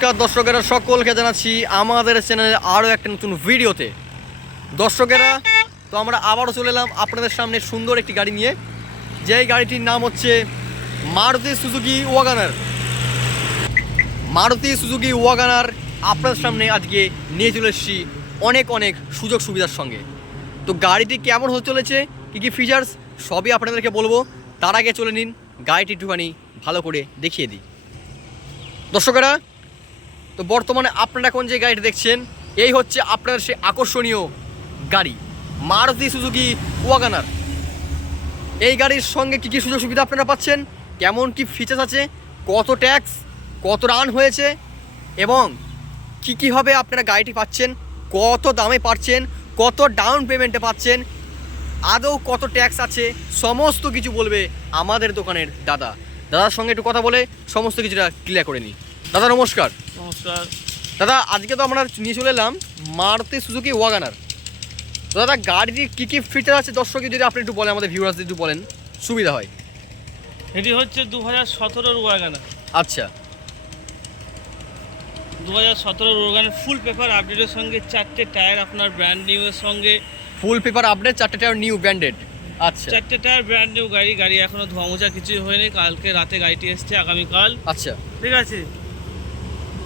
নমস্কার দর্শকেরা, সকলকে জানাচ্ছি আমাদের চ্যানেলে আরও একটা নতুন ভিডিওতে। দর্শকেরা, তো আমরা আবারও চলে এলাম আপনাদের সামনে সুন্দর একটি গাড়ি নিয়ে, যেই গাড়িটির নাম হচ্ছে Maruti Suzuki WagonR. Maruti Suzuki WagonR আপনাদের সামনে আজকে নিয়ে চলে এসেছি অনেক অনেক সুযোগ সুবিধার সঙ্গে। তো গাড়িটি কেমন হতে চলেছে, কী কী ফিচার্স, সবই আপনাদেরকে বলবো। তার আগে চলে নিন গাড়িটি একটুখানি ভালো করে দেখিয়ে দিই। দর্শকেরা, তো বর্তমানে আপনারা এখন যে গাড়িটি দেখছেন, এই হচ্ছে আপনার সে আকর্ষণীয় গাড়ি মারুতি সুজুকি ওয়াগনার। এই গাড়ির সঙ্গে কী কী সুযোগ সুবিধা আপনারা পাচ্ছেন, কেমন কি ফিচার্স আছে, কত ট্যাক্স, কত রান হয়েছে এবং কী কীভাবে আপনারা গাড়িটি পাচ্ছেন, কত দামে পাচ্ছেন, কত ডাউন পেমেন্টে পাচ্ছেন, আদৌ কত ট্যাক্স আছে, সমস্ত কিছু বলবে আমাদের দোকানের দাদার সঙ্গে একটু কথা বলে সমস্ত কিছুটা ক্লিয়ার করে নিই। দাদা নমস্কার। নমস্কার দাদা, আজকে তো আমরা নিয়ে চলে এলাম মারুতি সুজুকি ওয়াগনার। তো দাদা, গাড়িটির কী কী ফিচার আছে দর্শককে যদি আপনি একটু বলেন, আমাদের ভিউয়ার্সদের একটু বলেন, সুবিধা হয়। এটি হচ্ছে 2017 ওয়াগনার। আচ্ছা, 2017 ওয়াগনার ফুল পেপার আপডেটের সঙ্গে 4টে টায়ার আপনার ব্র্যান্ড নিউ এর সঙ্গে। ফুল পেপার আপডেট, 4টে টায়ার নিউ ব্র্যান্ডেড। আচ্ছা, 4টে টায়ার ব্র্যান্ড নিউ গাড়ি এখনো ধোয়া মোছা কিছুই হয়নি। কালকে রাতে গাড়িটি এসছে, আগামীকাল। আচ্ছা ঠিক আছে,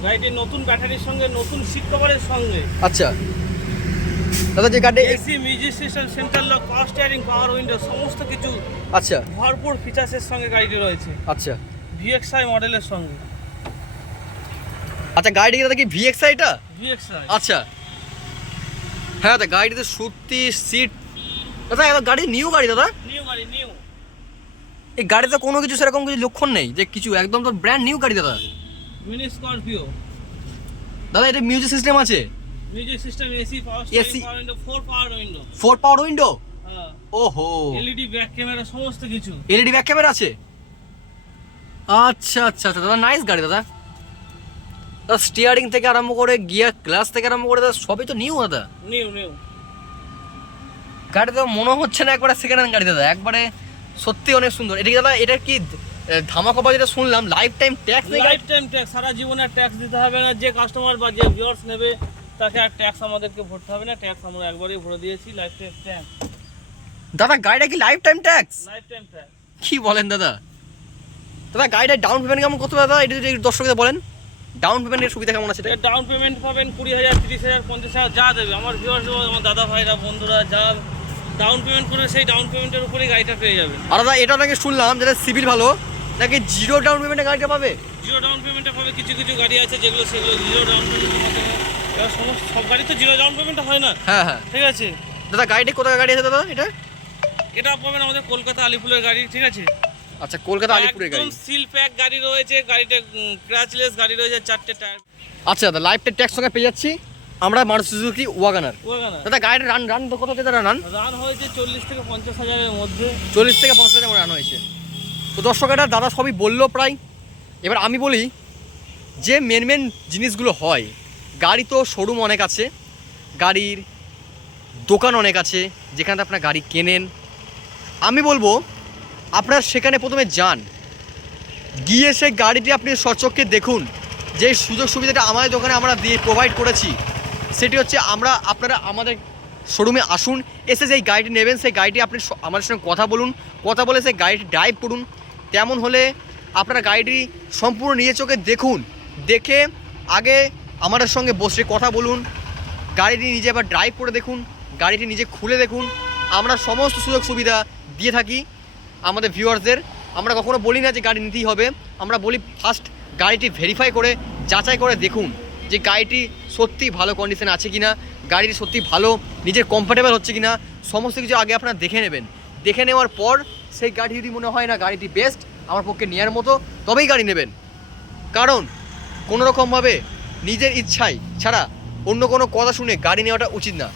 গাড়িটির নতুন ব্যাটারির সঙ্গে, নতুন সিট কভারের সঙ্গে। আচ্ছা দাদা, যে গাড়ি AC, music system, central lock, power steering, পাওয়ার উইন্ডো, সমস্ত কিছু আচ্ছা ভরপুর ফিচার্সের সঙ্গে গাড়িটি রয়েছে। আচ্ছা ভিএক্সআই মডেলের সঙ্গে। আচ্ছা, গাড়িটি দাদা কি ভিএক্সআই টা? ভিএক্সআই, আচ্ছা, হ্যাঁ দাদা, গাড়িতে সত্যি সিট দাদা, গাড়ি নিউ গাড়ি দাদা, নিউ গাড়ি, নিউ। এই গাড়িতে কোনো কিছু সেরকম কিছু লক্ষণ নেই যে কিছু, একদম তো ব্র্যান্ড নিউ গাড়ি দাদা। মিনি স্করপিও দাদা, এটা মিউজিক সিস্টেম আছে? মিউজিক সিস্টেম, এসি, পাওয়ার AC স্টিয়ারিং, পাওয়ার উইন্ডো, 4 পাওয়ার উইন্ডো। 4 পাওয়ার উইন্ডো? হ্যাঁ, ওহো, এলইডি ব্যাক ক্যামেরা, সমস্ত কিছু। এলইডি ব্যাক ক্যামেরা আছে? আচ্ছা আচ্ছা আচ্ছা দাদা, নাইস গাড়ি দাদা। দাদা, স্টিয়ারিং থেকে আরম্ভ করে গিয়ার ক্লাস থেকে আরম্ভ করে দাদা সবই তো নিউ দাদা। নিউ নিউ গাড়ি তো মনে হচ্ছে না একবারে সেকেন্ড হ্যান্ড গাড়ি দাদা, একবারে সত্যি অনেক সুন্দর। এটা কি দাদা, এটা কি ধামাকা যেটা শুনলাম, লাইফ টাইম ট্যাক্স নেই? লাইফ টাইম ট্যাক্স, সারা জীবনের ট্যাক্স দিতে হবে না। যে কাস্টমার বা যে ভিউয়ার্স নেবে তাকে আর ট্যাক্স আমাদেরকে ভরতে হবে না। ট্যাক্স আমরা একবারই ভরে দিয়েছি, লাইফ টাইম ট্যাক্স। দাদা, গাড়িটা কি life time tax? Life time tax. কি বলেন দাদা? দাদা, গাড়িটা ডাউন পেমেন্ট কেমন কত দাদা, এটা যদি দর্শকদের বলেন, ডাউন পেমেন্টের সুবিধা কেমন আছে? ডাউন পেমেন্ট পাবেন 20,000, 30,000, 50,000, যা দেবে আমার ভিউয়ার্স, আমার দাদা ভাইরা, বন্ধুরা যা ডাউন পেমেন্ট করে সেই ডাউন পেমেন্টের উপরেই গাড়িটা পেয়ে যাবে। আর দাদা, এটা নাকি শুনলাম যেটা সিভিল ভালো, নাকি জিরো ডাউন পেমেন্টে গাড়িটা পাবে? জিরো ডাউন পেমেন্টে পাবে। কিছু কিছু গাড়ি আছে যেগুলো সেগুলো জিরো ডাউন পেমেন্টের মাধ্যমে। এবার সমস্ত সব গাড়ি তো জিরো ডাউন পেমেন্ট হয় না। হ্যাঁ হ্যাঁ ঠিক আছে দাদা, গাড়িটি কোথায় গাড়ি আছে দাদা এটা? এটা পাবেন আমাদের কলকাতা আলিপুরের গাড়ি। ঠিক আছে, আচ্ছা, কলকাতা আলিপুরের গাড়ি। একদম সিল প্যাক গাড়ি রয়েছে, গাড়িতে ক্র্যাচলেস গাড়ি রয়েছে, 4টে টায়ার। আচ্ছা দাদা, লাইফ টাইম ট্যাক্স সঙ্গে পেয়ে যাচ্ছি আমরা মারুতি সুজুকি ওয়াগনার। দাদা, গাড়ির রান তো কত দাদা? রান হয়েছে 40 থেকে 50 হাজারের মধ্যে। 40 থেকে 50 হাজার রান হয়েছে। তো দর্শকেরা, দাদা সবই বললো প্রায়। এবার আমি বলি যে মেন জিনিসগুলো হয়, গাড়ি তো শোরুম অনেক আছে, গাড়ির দোকান অনেক আছে যেখানে আপনার গাড়ি কেনেন। আমি বলবো আপনারা সেখানে প্রথমে যান, গিয়ে সেই গাড়িটি আপনি স্বচক্ষে দেখুন। যে সুযোগ সুবিধাটা আমাদের দোকানে আমরা দিয়ে প্রোভাইড করেছি, সেটি হচ্ছে আপনারা আমাদের শোরুমে আসুন, এসে যেই গাড়িটি নেবেন সেই গাড়িটি আপনি আমাদের সঙ্গে কথা বলুন, কথা বলে সেই গাড়িটি ড্রাইভ করুন। তেমন হলে আপনারা গাড়িটি সম্পূর্ণ নিজের চোখে দেখুন, দেখে আগে আমাদের সঙ্গে বসে কথা বলুন, গাড়িটি নিজে আবার ড্রাইভ করে দেখুন, গাড়িটি নিজে খুলে দেখুন। আমরা সমস্ত সুযোগ সুবিধা দিয়ে থাকি আমাদের ভিউয়ার্সদের। আমরা কখনো বলি না যে গাড়ি নিতেই হবে, আমরা বলি ফার্স্ট গাড়িটি ভেরিফাই করে যাচাই করে দেখুন যে গাড়িটি সত্যি ভালো কন্ডিশনে আছে কি না, গাড়িটি সত্যি ভালো নিজের কমফোর্টেবল হচ্ছে কি না, সমস্ত কিছু আগে আপনারা দেখে নেবেন। দেখে নেওয়ার পর সেই গাড়ি যদি মনে হয় না গাড়িটি বেস্ট, আমার পক্ষে নেওয়ার মতো, তবেই গাড়ি নেবেন। কারণ কোনোরকমভাবে নিজের ইচ্ছায় ছাড়া অন্য কোনো কথা শুনে গাড়ি নেওয়াটা উচিত না।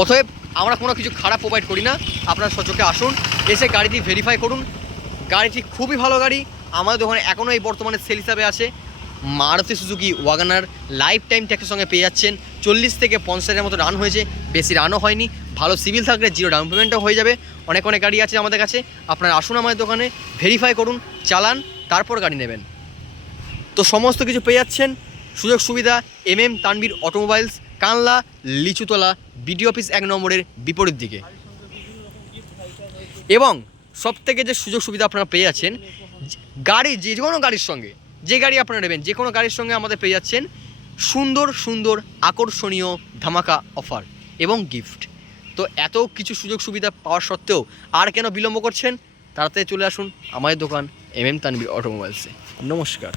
অতএব আমরা কোনো কিছু খারাপ প্রোভাইড করি না, আপনারা সচক্ষে আসুন, এসে গাড়িটি ভেরিফাই করুন। গাড়িটি খুবই ভালো গাড়ি, আমাদের দোকানে এখনও এই বর্তমানে সেল হিসাবে আছে। Maruti Suzuki WagonR lifetime ট্যাক্সের সঙ্গে পেয়ে যাচ্ছেন। 40 থেকে 50 হাজারের মতো রান হয়েছে, বেশি রানও হয়নি। ভালো সিভিল থাকলে জিরো ডাউন পেমেন্টও হয়ে যাবে। অনেক গাড়ি আছে আমাদের কাছে, আপনারা আসুন আমাদের দোকানে, ভেরিফাই করুন, চালান, তারপর গাড়ি নেবেন। তো সমস্ত কিছু পেয়ে যাচ্ছেন সুযোগ সুবিধা তানভীর অটোমোবাইলস, কানলা লিচুতলা বিডি অফিস 1 নম্বরের বিপরীত দিকে। এবং সবথেকে যে সুযোগ সুবিধা আপনারা পেয়ে যাচ্ছেন, গাড়ি যে কোনো গাড়ির সঙ্গে, যে গাড়ি আপনারা নেবেন যে কোনো গাড়ির সঙ্গে আমাদের পেয়ে যাচ্ছেন সুন্দর সুন্দর আকর্ষণীয় ধামাকা অফার এবং গিফট। তো এত কিছু সুযোগ সুবিধা পাওয়ার সত্ত্বেও আর কেন বিলম্ব করছেন? তাড়াতাড়ি চলে আসুন আমাদের দোকান তানভীর অটোমোবাইলসে। নমস্কার।